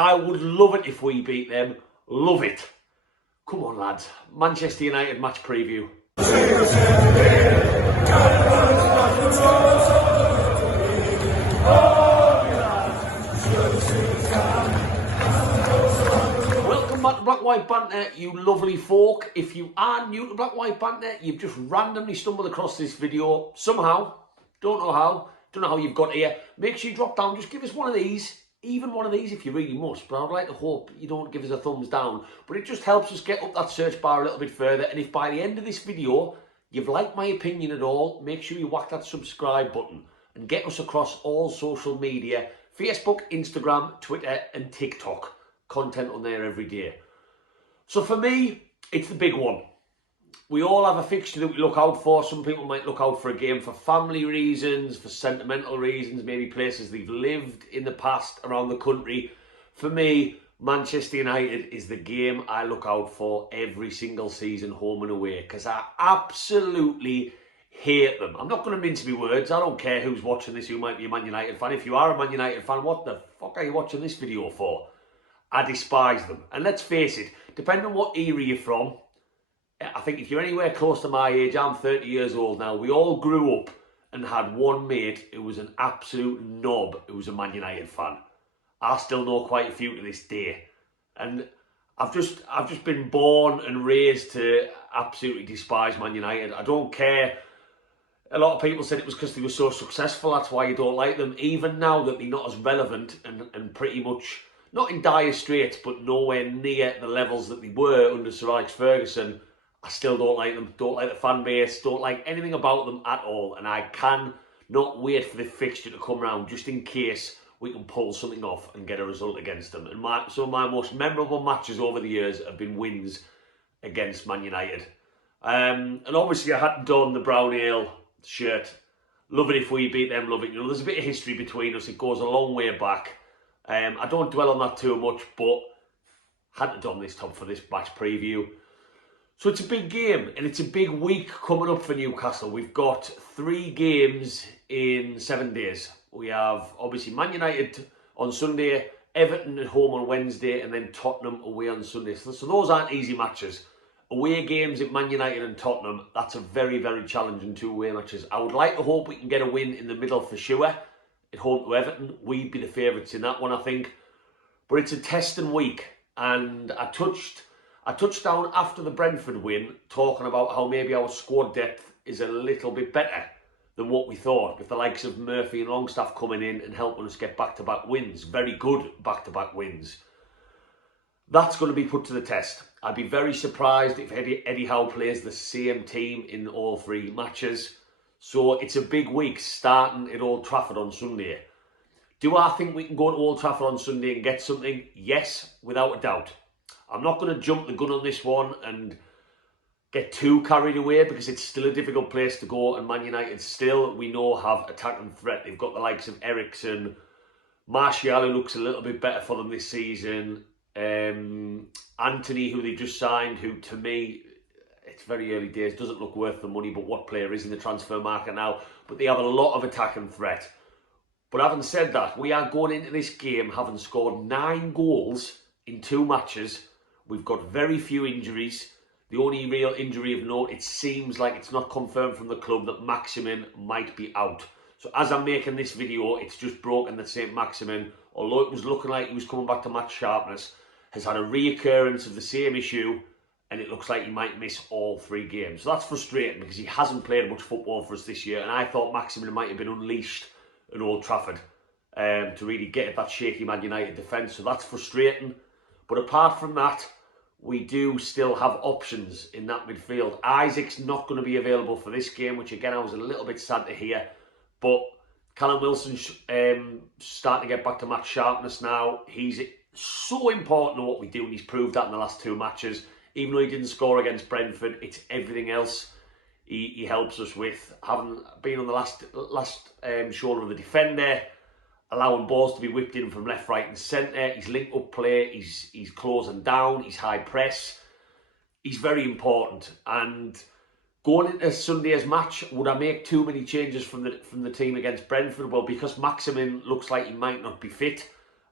I would love it if we beat them. Love it. Come on, lads. Manchester United match preview. Welcome back to Black White Banter, you lovely folk. If you are new to Black White Banter, you've just randomly stumbled across this video somehow. Don't know how. Don't know how you've got here. Make sure you drop down. Just give us one of these. Even one of these if you really must. But I'd like to hope you don't give us a thumbs down. But it just helps us get up that search bar a little bit further. And if by the end of this video, you've liked my opinion at all, make sure you whack that subscribe button. And get us across all social media. Facebook, Instagram, Twitter and TikTok. Content on there every day. So for me, it's the big one. We all have a fixture that we look out for. Some people might look out for a game for family reasons, for sentimental reasons, maybe places they've lived in the past around the country. For me, Manchester United is the game I look out for every single season, home and away, because I absolutely hate them. I'm not going to mince my words. I don't care who's watching this who might be a Man United fan. If you are a Man United fan, what the fuck are you watching this video for? I despise them. And let's face it, depending on what era you're from, I think if you're anywhere close to my age, I'm 30 years old now, we all grew up and had one mate who was an absolute knob who was a Man United fan. I still know quite a few to this day. And I've just been born and raised to absolutely despise Man United. I don't care. A lot of people said it was because they were so successful, that's why you don't like them. Even now that they're not as relevant and pretty much, not in dire straits, but nowhere near the levels that they were under Sir Alex Ferguson, I still don't like them, don't like the fan base, don't like anything about them at all. And I can not wait for the fixture to come round just in case we can pull something off and get a result against them. And some of my most memorable matches over the years have been wins against Man United. And obviously I hadn't done the brown ale shirt. Love it if we beat them, love it. You know, there's a bit of history between us. It goes a long way back. I don't dwell on that too much, but hadn't done this top for this match preview. So it's a big game and it's a big week coming up for Newcastle. We've got 3 games in 7 days. We have obviously Man United on Sunday, Everton at home on Wednesday, and then Tottenham away on Sunday. So those aren't easy matches. Away games at Man United and Tottenham, that's a very, very challenging 2 away matches. I would like to hope we can get a win in the middle for sure. At home to Everton, we'd be the favourites in that one, I think. But it's a testing week, and I touched down after the Brentford win, talking about how maybe our squad depth is a little bit better than what we thought, with the likes of Murphy and Longstaff coming in and helping us get back-to-back wins. Very good back-to-back wins. That's going to be put to the test. I'd be very surprised if Eddie Howe plays the same team in all 3 matches. So it's a big week starting at Old Trafford on Sunday. Do I think we can go to Old Trafford on Sunday and get something? Yes, without a doubt. I'm not going to jump the gun on this one and get too carried away because it's still a difficult place to go, and Man United still, we know, have attacking threat. They've got the likes of Eriksen, Martial, who looks a little bit better for them this season, Anthony, who they just signed, who to me, it's very early days, doesn't look worth the money, but what player is in the transfer market now? But they have a lot of attacking threat. But having said that, we are going into this game having scored 9 goals in 2 matches. We've got very few injuries. The only real injury of note, it seems like it's not confirmed from the club, that Maximin might be out. So as I'm making this video, it's just broken that St. Maximin, although it was looking like he was coming back to match sharpness, has had a reoccurrence of the same issue, and it looks like he might miss all 3 games. So that's frustrating because he hasn't played much football for us this year, and I thought Maximin might have been unleashed at Old Trafford to really get at that shaky Man United defence. So that's frustrating. But apart from that, we do still have options in that midfield. Isaac's not going to be available for this game, which again I was a little bit sad to hear. But Callum Wilson's starting to get back to match sharpness now. He's so important to what we do, and he's proved that in the last 2 matches. Even though he didn't score against Brentford, it's everything else he helps us with. Having been on the last shoulder of the defender, allowing balls to be whipped in from left, right and centre. He's linked up play, he's closing down, he's high press. He's very important. And going into Sunday's match, would I make too many changes from the team against Brentford? Well, because Maximin looks like he might not be fit,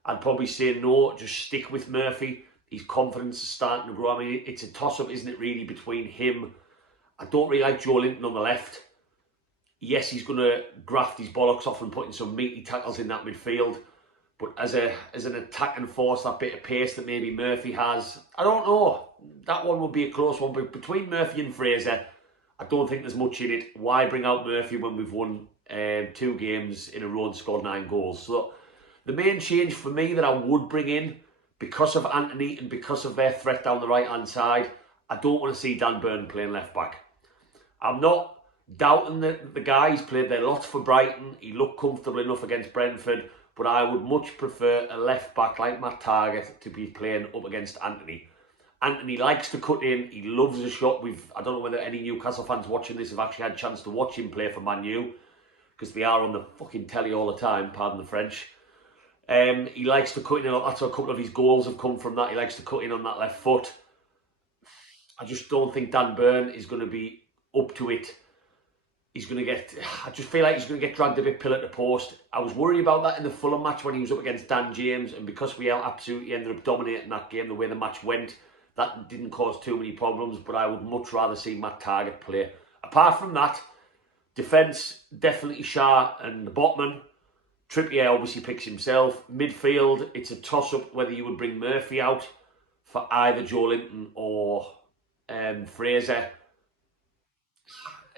I'd probably say no, just stick with Murphy. His confidence is starting to grow. I mean, it's a toss-up, isn't it, really, between him. I don't really like Joe Linton on the left. Yes, he's going to graft his bollocks off and put in some meaty tackles in that midfield. But as an attacking force, that bit of pace that maybe Murphy has, I don't know. That one would be a close one. But between Murphy and Fraser, I don't think there's much in it. Why bring out Murphy when we've won 2 games in a row and scored 9 goals? So the main change for me that I would bring in, because of Anthony and because of their threat down the right-hand side, I don't want to see Dan Burn playing left-back. I'm not doubting the guy. He's played there lots for Brighton. He looked comfortable enough against Brentford. But I would much prefer a left-back like Matt Targett to be playing up against Anthony. Anthony likes to cut in. He loves a shot. I don't know whether any Newcastle fans watching this have actually had a chance to watch him play for Man U, because they are on the fucking telly all the time, pardon the French. He likes to cut in a lot. That's where a couple of his goals have come from, that. He likes to cut in on that left foot. I just don't think Dan Burn is going to be up to it. I just feel like he's going to get dragged a bit pillar to post. I was worried about that in the Fulham match when he was up against Dan James, and because we absolutely ended up dominating that game the way the match went, that didn't cause too many problems, but I would much rather see Matt Targett play. Apart from that, defence, definitely Shah and Botman. Trippier obviously picks himself. Midfield, it's a toss-up whether you would bring Murphy out for either Joe Linton or Fraser.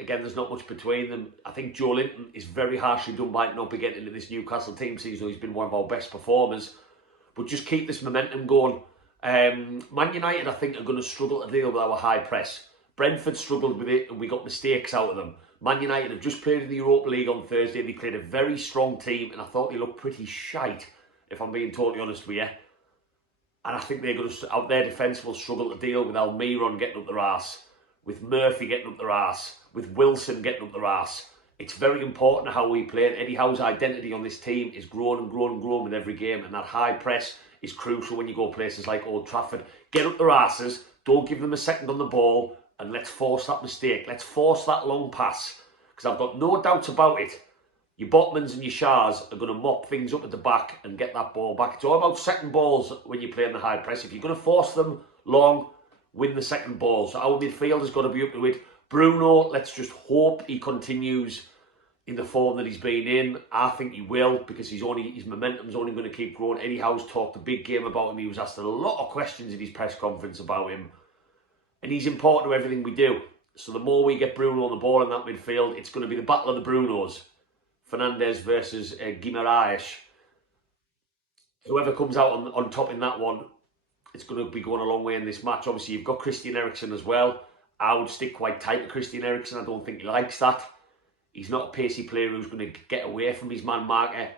Again, there's not much between them. I think Joe Linton is very harshly done by not be getting into this Newcastle team season. He's been one of our best performers. But just keep this momentum going. Man United, I think, are going to struggle to deal with our high press. Brentford struggled with it and we got mistakes out of them. Man United have just played in the Europa League on Thursday. They played a very strong team and I thought they looked pretty shite, if I'm being totally honest with you. And I think they're going to, out their defence will struggle to deal with Almiron getting up their arse, with Murphy getting up their arse, with Wilson getting up their arse. It's very important how we play. Eddie Howe's identity on this team is growing and growing and growing with every game, and that high press is crucial when you go places like Old Trafford. Get up their arses, don't give them a second on the ball, and let's force that mistake. Let's force that long pass, because I've got no doubts about it. Your Botmans and your Shahs are going to mop things up at the back and get that ball back. It's all about second balls when you play in the high press. If you're going to force them long, win the second ball. So our midfield has got to be up to it. Bruno, let's just hope he continues in the form that he's been in. I think he will, because his momentum's only going to keep growing. Eddie Howe's talked a big game about him. He was asked a lot of questions in his press conference about him. And he's important to everything we do. So the more we get Bruno on the ball in that midfield, it's going to be the battle of the Brunos. Fernandes versus Guimaraes. Whoever comes out on top in that one, it's going to be going a long way in this match. Obviously, you've got Christian Eriksen as well. I would stick quite tight to Christian Eriksen. I don't think he likes that. He's not a pacey player who's going to get away from his man marker.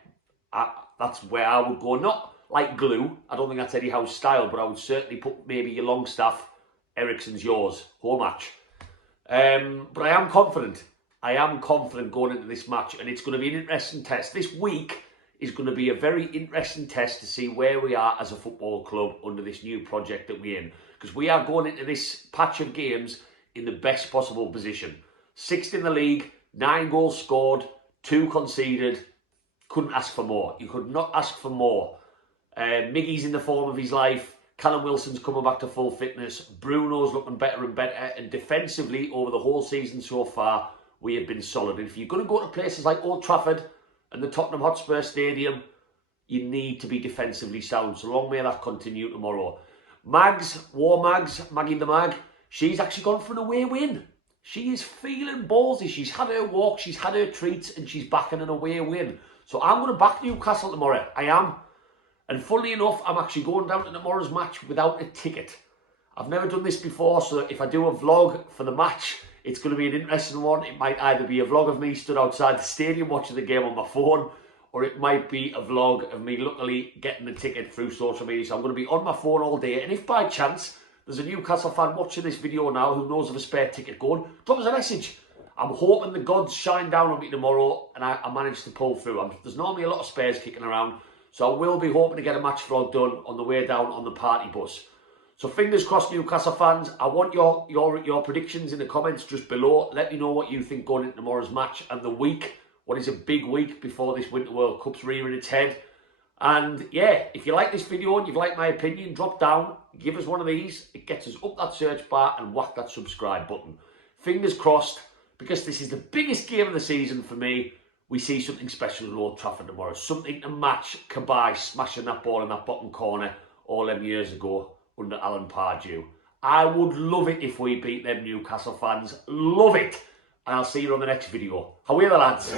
That's where I would go. Not like glue. I don't think that's Eddie Howe's style, but I would certainly put maybe your Longstaff. Eriksen's yours. Whole match. But I am confident. I am confident going into this match, and it's going to be an interesting test. This week is going to be a very interesting test to see where we are as a football club under this new project that we're in. Because we are going into this patch of games in the best possible position. 6th in the league, 9 goals scored, 2 conceded. Couldn't ask for more. You could not ask for more. Miggy's in the form of his life. Callum Wilson's coming back to full fitness. Bruno's looking better and better. And defensively, over the whole season so far, we have been solid. And if you're going to go to places like Old Trafford and the Tottenham Hotspur Stadium, you need to be defensively sound. So long may that continue tomorrow. Maggie the Mag, she's actually gone for an away win. She is feeling ballsy. She's had her walk, she's had her treats, and she's backing an away win. So I'm going to back Newcastle tomorrow. I am. And funnily enough, I'm actually going down to tomorrow's match without a ticket. I've never done this before, so if I do a vlog for the match, it's going to be an interesting one. It might either be a vlog of me stood outside the stadium watching the game on my phone, or it might be a vlog of me luckily getting the ticket through social media. So I'm going to be on my phone all day. And if by chance there's a Newcastle fan watching this video now who knows of a spare ticket going, drop us a message. I'm hoping the gods shine down on me tomorrow and I manage to pull through. There's normally a lot of spares kicking around. So I will be hoping to get a match vlog done on the way down on the party bus. So fingers crossed, Newcastle fans. I want your predictions in the comments just below. Let me know what you think going into tomorrow's match and the week. What is a big week before this Winter World Cup's rearing its head. And yeah, if you like this video and you've liked my opinion, drop down, give us one of these. It gets us up that search bar and whack that subscribe button. Fingers crossed, because this is the biggest game of the season for me. We see something special at Old Trafford tomorrow. Something to match Kabay smashing that ball in that bottom corner all them years ago under Alan Pardew. I would love it if we beat them Newcastle fans. Love it. And I'll see you on the next video. How are the lads?